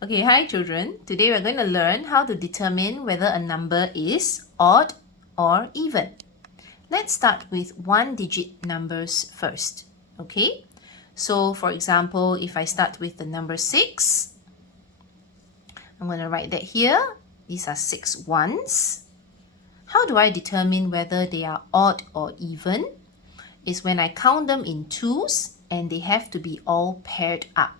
Okay, hi children. Today we're going to learn how to determine whether a number is odd or even. Let's start with one-digit numbers first. Okay, so for example, if I start with the number 6, I'm going to write that here. These are 6 ones. How do I determine whether they are odd or even? Is when I count them in twos and they have to be all paired up.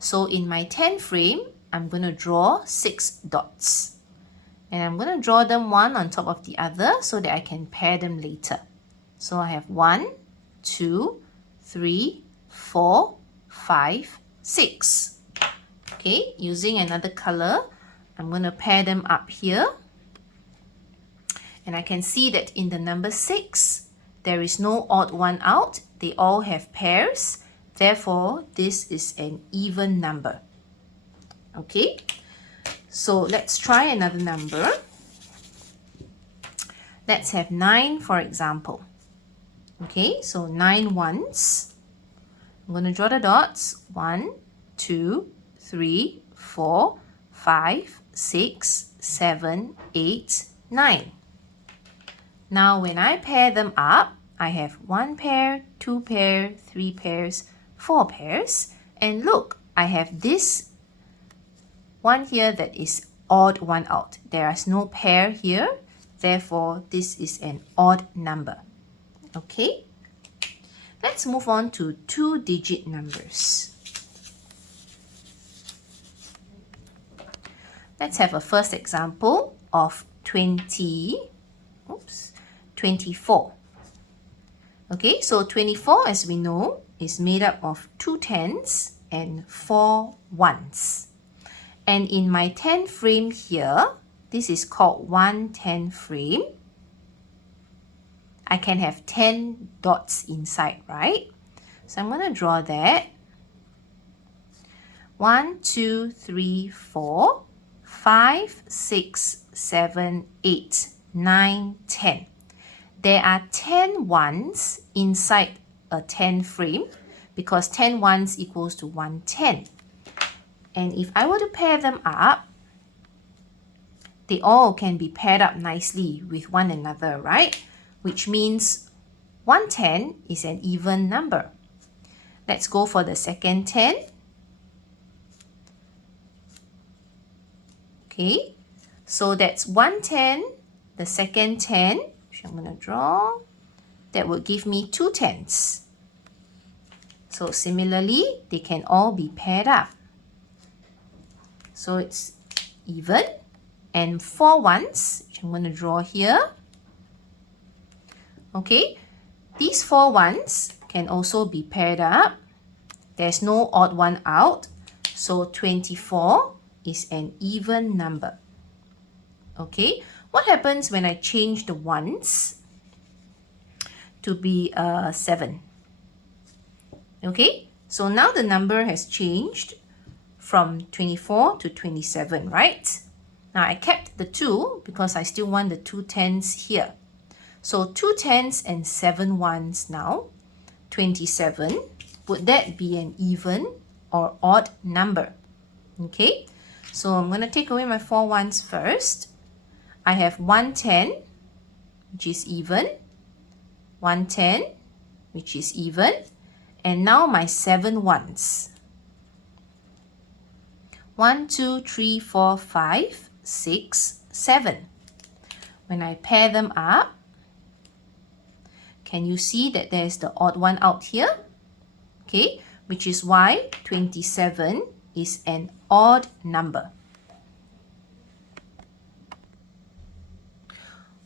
So in my 10 frame, I'm going to draw 6 dots. And I'm going to draw them one on top of the other so that I can pair them later. So I have 1, 2, 3, 4, 5, 6. Okay, using another color, I'm going to pair them up here. And I can see that in the number 6, there is no odd one out. They all have pairs. Therefore, this is an even number. Okay, so let's try another number. Let's have 9, for example. Okay, so 9 ones. I'm going to draw the dots. 1, 2, 3, 4, 5, 6, 7, 8, 9. Now, when I pair them up, I have 1 pair, 2 pair, 3 pairs, 4 pairs. And look, I have this one here that is odd one out. There is no pair here. Therefore, this is an odd number. Okay? Let's move on to two-digit numbers. Let's have a first example of 24. Okay, so 24, as we know, is made up of 2 tens and 4 ones. And in my 10 frame here, this is called 1 10 frame. I can have 10 dots inside, right? So I'm going to draw that. 1, 2, 3, 4, 5, 6, 7, 8, 9, 10. There are 10 ones inside a 10 frame because 10 ones equals to 110. And if I were to pair them up, they all can be paired up nicely with one another, right? Which means 110 is an even number. Let's go for the second 10. Okay, so that's 110, the second 10, which I'm going to draw. That would give me 2 tens. So similarly, they can all be paired up. So it's even. And 4 ones, which I'm going to draw here. Okay, these 4 ones can also be paired up. There's no odd one out. So 24 is an even number. Okay, what happens when I change the ones to be 7? Okay, so now the number has changed from 24 to 27, right? Now I kept the 2 because I still want the 2 tens here. So 2 tens and 7 ones now, 27. Would that be an even or odd number? Okay, so I'm going to take away my 4 ones first. I have 110, which is even, 110, which is even, and now my 7 ones. 1, 2, 3, 4, 5, 6, 7. When I pair them up, can you see that there's the odd one out here? Okay, which is why 27 is an odd number.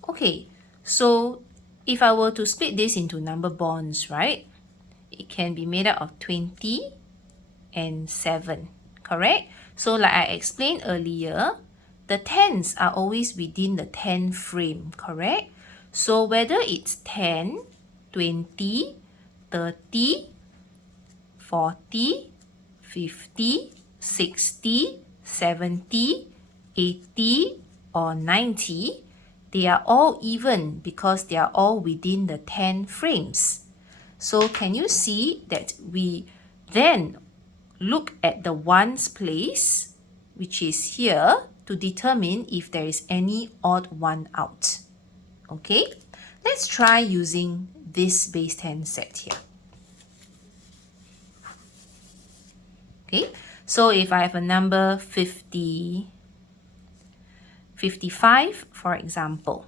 Okay, so if I were to split this into number bonds, right? It can be made up of 20 and 7, correct? So like I explained earlier, the tens are always within the 10 frame, correct? So whether it's 10, 20, 30, 40, 50, 60, 70, 80, or 90, they are all even because they are all within the 10 frames. So can you see that we then look at the ones place which is here, to determine if there is any odd one out. Okay, let's try using this base 10 set here. Okay, so if I have a number 55, for example,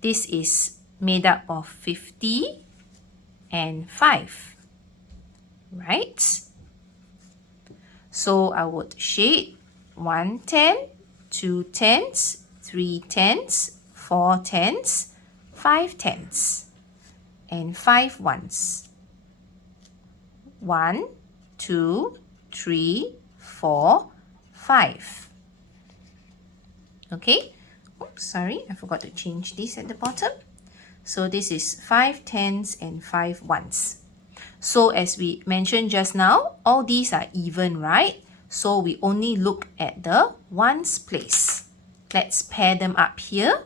this is made up of 50 and 5, right? So I would shade 1 10, 2 10s, 3 10s, 4 10s, 5 10s, and 5 ones. 1, 2, 3, 4, 5. Okay, oops, sorry, I forgot to change this at the bottom. So this is 5 10s and 5 ones. So as we mentioned just now, all these are even, right? So we only look at the ones place. Let's pair them up here.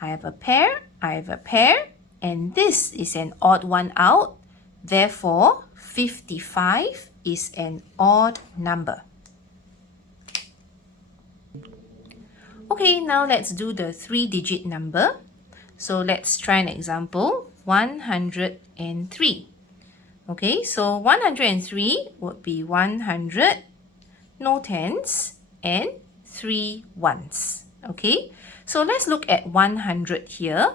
I have a pair, I have a pair, and this is an odd one out. Therefore, 55 is an odd number. Okay, now let's do the 3-digit number. So let's try an example, 103. Okay, so 103 would be 100, no tens, and 3 ones. Okay, so let's look at 100 here.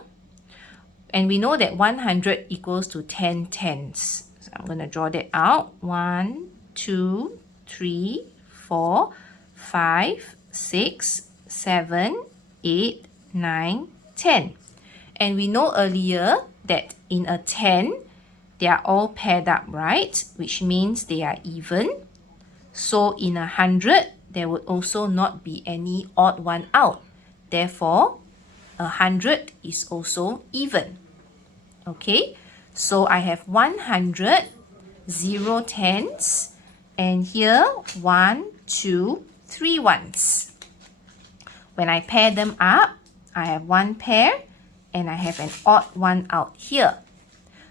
And we know that 100 equals to 10 tens. So I'm going to draw that out. 1, 2, 3, 4, 5, 6, 7, 8, 9, 10. And we know earlier that in a 10, they are all paired up, right? Which means they are even. So in 100, there would also not be any odd one out. Therefore, 100 is also even. Okay, so I have 100, 0 tens, and here 1, 2, 3 ones. When I pair them up, I have one pair and I have an odd one out here.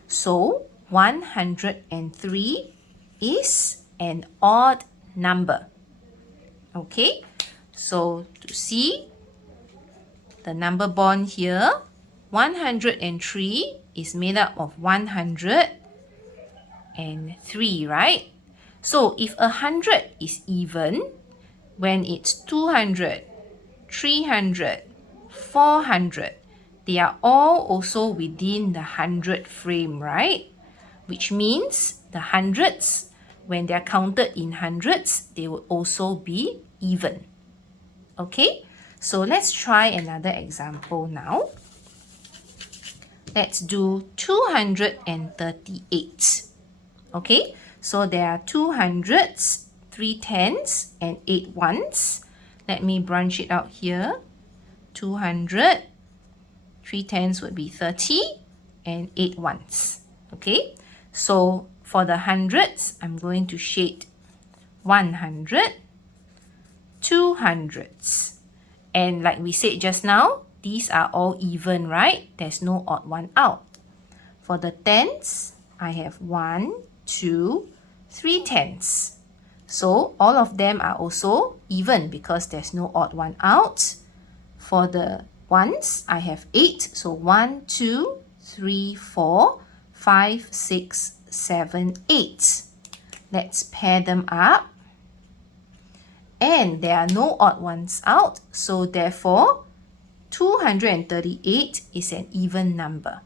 So 103 is an odd number. Okay, so to see the number bond here, 103 is made up of 103, right? So if 100 is even, when it's 200, 300, 400, they are all also within the 100 frame, right? Which means the hundreds, when they're counted in hundreds, they will also be even. Okay, so let's try another example now. Let's do 238. Okay, so there are 2 hundreds, 3 tens, and 8 ones. Let me branch it out here. 200, 3 tens would be 30, and 8 ones. Okay, so for the hundreds, I'm going to shade 100, 200s. And like we said just now, these are all even, right? There's no odd one out. For the tens, I have 1, 2, 3 tens. So all of them are also even because there's no odd one out. For the ones, I have 8. So 1, 2, 3, 4, 5, 6, 7, 8. Let's pair them up. And there are no odd ones out. So therefore, 238 is an even number.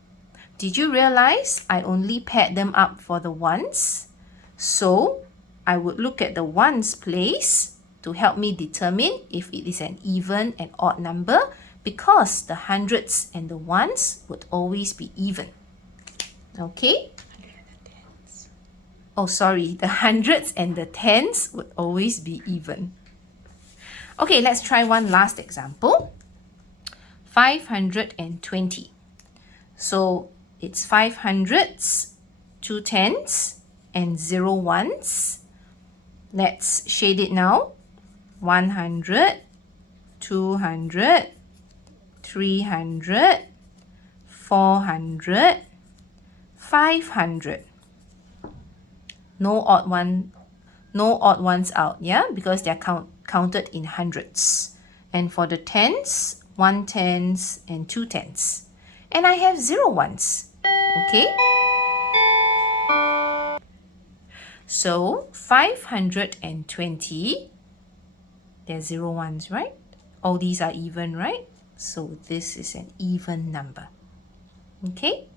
Did you realize I only paired them up for the ones? So I would look at the ones place to help me determine if it is an even and odd number, because the hundreds and the ones would always be even. Okay? Oh, sorry, the hundreds and the tens would always be even. Okay, let's try one last example. 520. So it's 5 hundreds, 2 tens, and 0 ones. Let's shade it now. 100, 200, 300, 400, 500. No odd ones out, yeah, because counted in hundreds. And for the tens, 1 tens and 2 tens. And I have 0 ones. Okay? So 520, there's 0 ones, right? All these are even, right? So this is an even number. Okay?